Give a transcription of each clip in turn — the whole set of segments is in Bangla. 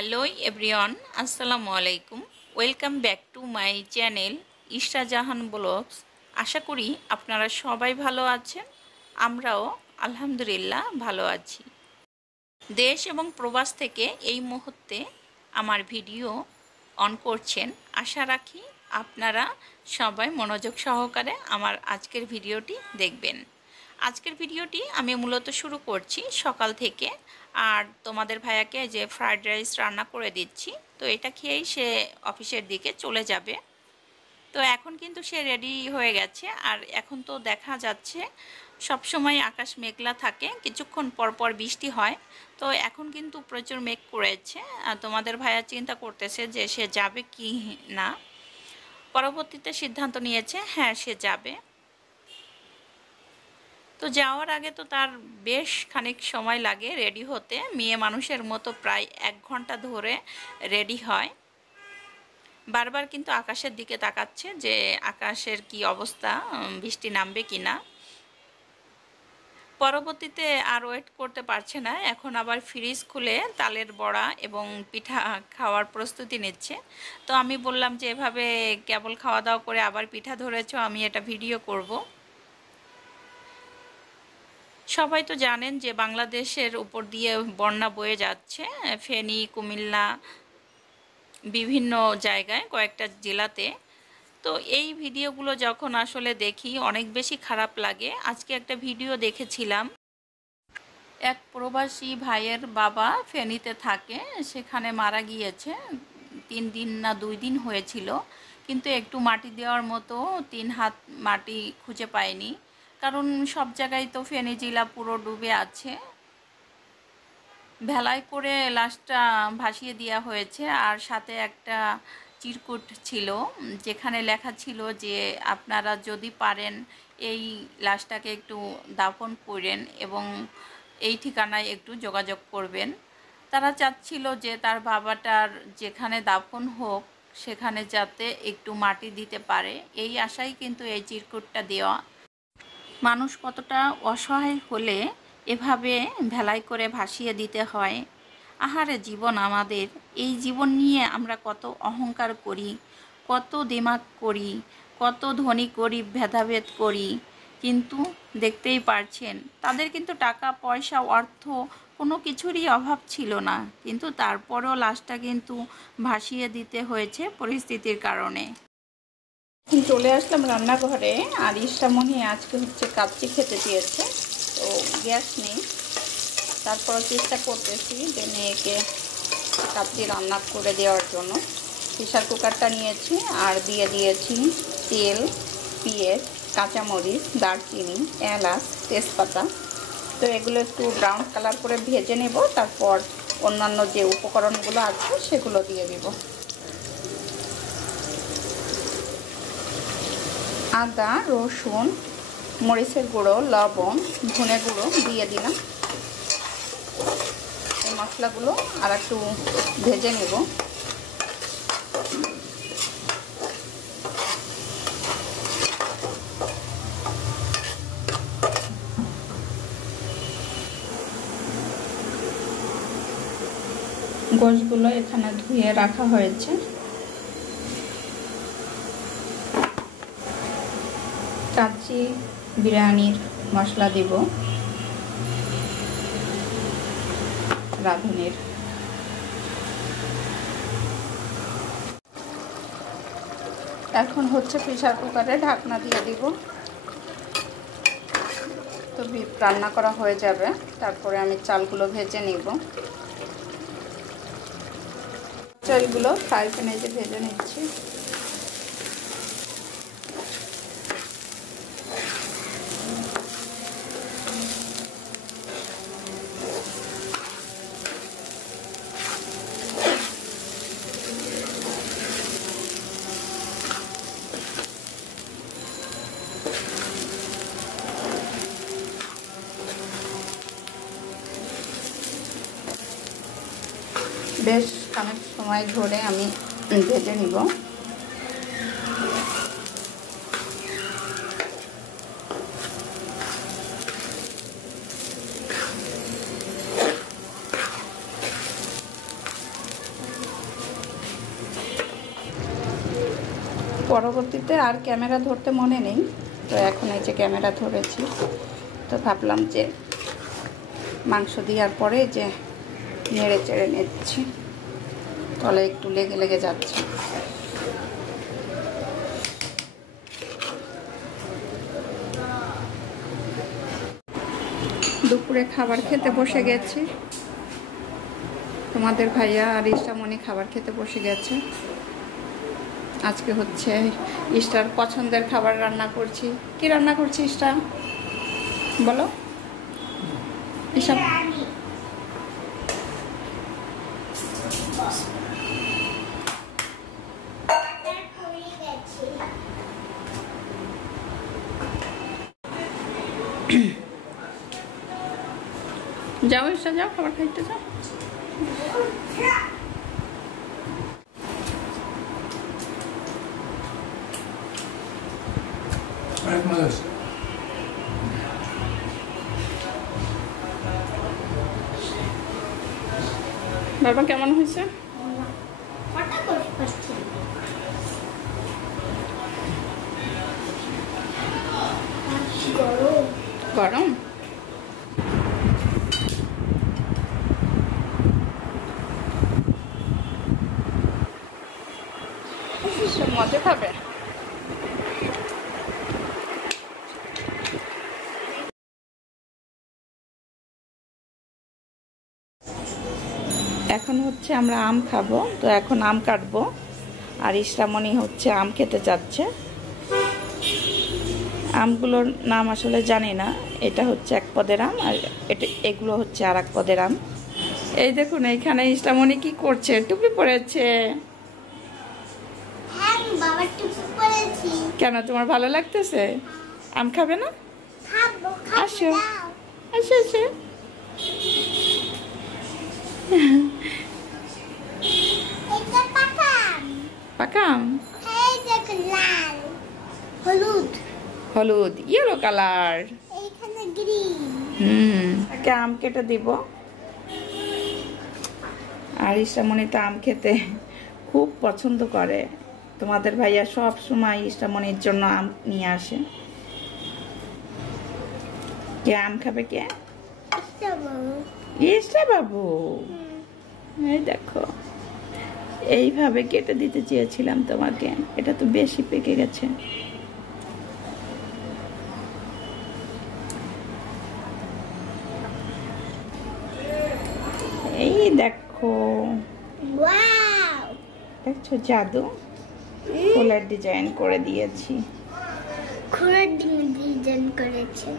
হ্যালো এভরিওয়ান, আসসালামু আলাইকুম। Welcome back to my channel Ishra Jahan blogs. আশা করি আপনারা সবাই ভালো আছেন, আমরাও আলহামদুলিল্লাহ ভালো আছি। দেশ এবং প্রবাস থেকে এই মুহূর্তে আমার ভিডিও অন করছেন, আশা রাখি আপনারা সবাই মনোযোগ সহকারে আমার আজকের ভিডিওটি দেখবেন। আজকের ভিডিওটি আমি মূলত শুরু করছি সকাল থেকে, আর তোমাদের ভাইয়াকে যে ফ্রাইড রাইস রান্না করে দিচ্ছি, তো এটা খেয়েই সে অফিসের দিকে চলে যাবে। তো এখন কিন্তু সে রেডি হয়ে গেছে, আর এখন তো দেখা যাচ্ছে সব সময় আকাশ মেঘলা থাকে, কিছুক্ষণ পর পর বৃষ্টি হয়। তো এখন কিন্তু প্রচুর মেঘ করেছে, আর তোমাদের ভাইয়া চিন্তা করতেছে যে সে যাবে কি না। পরবর্তীতে সিদ্ধান্ত নিয়েছে হ্যাঁ সে যাবে। তো যাওয়ার আগে তো তার বেশ খানিক সময় লাগে রেডি হতে, মেয়ে মানুষের মতো প্রায় 1 ঘন্টা ধরে রেডি হয়। বারবার কিন্তু আকাশের দিকে তাকাচ্ছে যে আকাশের কি অবস্থা, বৃষ্টি নামবে কি না। পরবর্তীতে আর ওয়েট করতে পারছে না, এখন আবার ফ্রিজ খুলে তালের বড়া এবং পিঠা খাওয়ার প্রস্তুতি নিচ্ছে। তো আমি বললাম যে এভাবে কেবল খাওয়া দাওয়া করে আবার পিঠা ধরেছ, আমি এটা ভিডিও করব। সবাই তো জানেন যে বাংলাদেশের উপর দিয়ে বন্যা বয়ে যাচ্ছে, ফেনী, কুমিল্লা, বিভিন্ন জায়গায় কয়েকটা জেলাতে। তো এই ভিডিওগুলো যখন আসলে দেখি অনেক বেশি খারাপ লাগে। আজকে একটা ভিডিও দেখেছিলাম, এক প্রবাসী ভাইয়ের বাবা ফেনীতে থাকে, সেখানে মারা গিয়েছে। 3 দিন না 2 দিন হয়েছিল, কিন্তু একটু মাটি দেওয়ার মতো 3 হাত মাটি খুঁজে পায়নি, কারণ সব জায়গায় তো ফেনী জেলা পুরো ডুবে আছে। ভেলায় করে লাশটা ভাসিয়ে দেওয়া হয়েছে, আর সাথে একটা চিরকুট ছিল যেখানে লেখা ছিল যে আপনারা যদি পারেন এই লাশটাকে একটু দাফন করেন এবং এই ঠিকানায় একটু যোগাযোগ করবেন। তারা চাচ্ছিল যে তার বাবাটার যেখানে দাফন হোক সেখানে যাতে একটু মাটি দিতে পারে, এই আশাই কিন্তু এই চিরকুটটা দেওয়া। মানুষ কতটা অসহায় হলে এভাবে ভেলাই করে ভাসিয়ে দিতে হয়। আহারে জীবন আমাদের, এই জীবন নিয়ে আমরা কত অহংকার করি, কত দিমাগ করি, কত ধনী গরিব ভেদাভেদ করি, কিন্তু দেখতেই পারছেন তাদের কিন্তু টাকা পয়সা অর্থ কোনো কিছুরই অভাব ছিল না, কিন্তু তারপরেও লাশটা কিন্তু ভাসিয়ে দিতে হয়েছে পরিস্থিতির কারণে। চলে আসলাম রান্নাঘরে, আর ইশরামণি আজকে হচ্ছে কাচ্চি খেতে চেয়েছে। তো গ্যাস নেই, তারপরও চেষ্টা করতেছি যে মেয়েকে কাচ্চি রান্না করে দেওয়ার জন্য। প্রেসার কুকারটা নিয়েছি, আর দিয়ে দিয়েছি তেল, পেঁয়াজ, কাঁচামরিচ, দারচিনি, এলাচ, তেজপাতা। তো এগুলো একটু ব্রাউন কালার করে ভেজে নেব, তারপর অন্যান্য যে উপকরণগুলো আছে সেগুলো দিয়ে দিব। আদা, রসুন, মরিচের গুঁড়ো, লবণ, ধনে গুঁড়ো দিয়ে দিলাম। এই মশলাগুলো আর একটু ভেজে নেব। গোশগুলো এখানে ধুয়ে রাখা হয়েছে। কাচ্চি বিরিয়ানির মশলা দিব, রাঁধুনির। এখন হচ্ছে প্রেসার কুকারে ঢাকনা দিয়ে দিব। তো বিফ রান্না করা হয়ে যাবে, তারপরে আমি চালগুলো ভেজে নিব। চালগুলো ফ্রাই প্যানে ভেজে নিচ্ছি। বেশ খানিক সময় ধরে আমি ভেজে নিব। পরবর্তীতে আর ক্যামেরা ধরতে মনে নেই, তো এখন এই যে ক্যামেরা ধরেছি, তো ভাবলাম যে মাংস দেওয়ার পরে যে নেড়ে চেড়ে নিচ্ছি, তলে একটু লেগে লেগে যাচ্ছে। দুপুরে খাবার খেতে বসে গেছি, তোমাদের ভাইয়া আর ইষ্টামণি খাবার খেতে বসে গেছে। আজকে হচ্ছে ইষ্টার পছন্দের খাবার রান্না করছি। কি রান্না করছি ইষ্টা, বলো? এসব যাও ইষ্টা, যাও খাবার খাইতে যাও। বাবা কেমন হয়েছে? গরম। মজা খাবে। এখন হচ্ছে আমরা আম খাবো, তো এখন আম কাটবো। আর ইষ্টামণি হচ্ছে আম খেতে চাচ্ছে। আমগুলোর নাম আসলে জানি না, এটা হচ্ছে এক পদের আম আর এগুলো হচ্ছে আর এক পদের আম। এই দেখুন এইখানে ইষ্টামণি কি করছে, টুপি পরেছে। কেন, তোমার ভালো লাগতেছে? আম খাবে না? আসো আসো আসো। পাকা আম, হলুদ হলুদ, ইয়েলো কালার। আম কেটে দিব। আর ইষ্টামণি তো আম খেতে খুব পছন্দ করে। তোমাদের ভাইয়া সব সময় ইষ্টামণির জন্য আম নিয়ে আসে। কে আম খাবে? কে? ইষ্টা বাবু। এই দেখো, এইভাবে কেটে দিতে চেয়েছিলাম তোমাকে, এটা তো বেশি পেকে গেছে। এই দেখো, দেখছো জাদু, ফুলের ডিজাইন করে দিয়েছি। ফুলের ডিজাইন করেছে।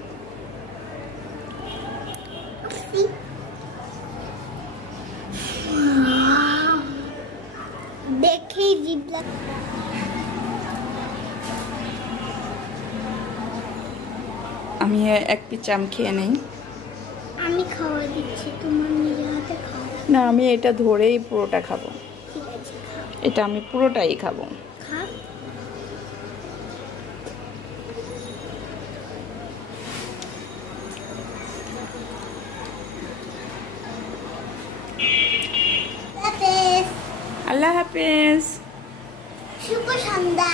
দেখে জিবলা। আমি এক পিচ আম খেয়ে নেই। আমি খাওয়া দিচ্ছি, তোমার নিজের হাতে খাও। না, আমি এটা ধরেই পুরোটা খাবো। এটা আমি পুরোটাই খাবো। আল্লাহ হাফেজ। আল্লাহ হাফেজ। শুভ সন্ধ্যা।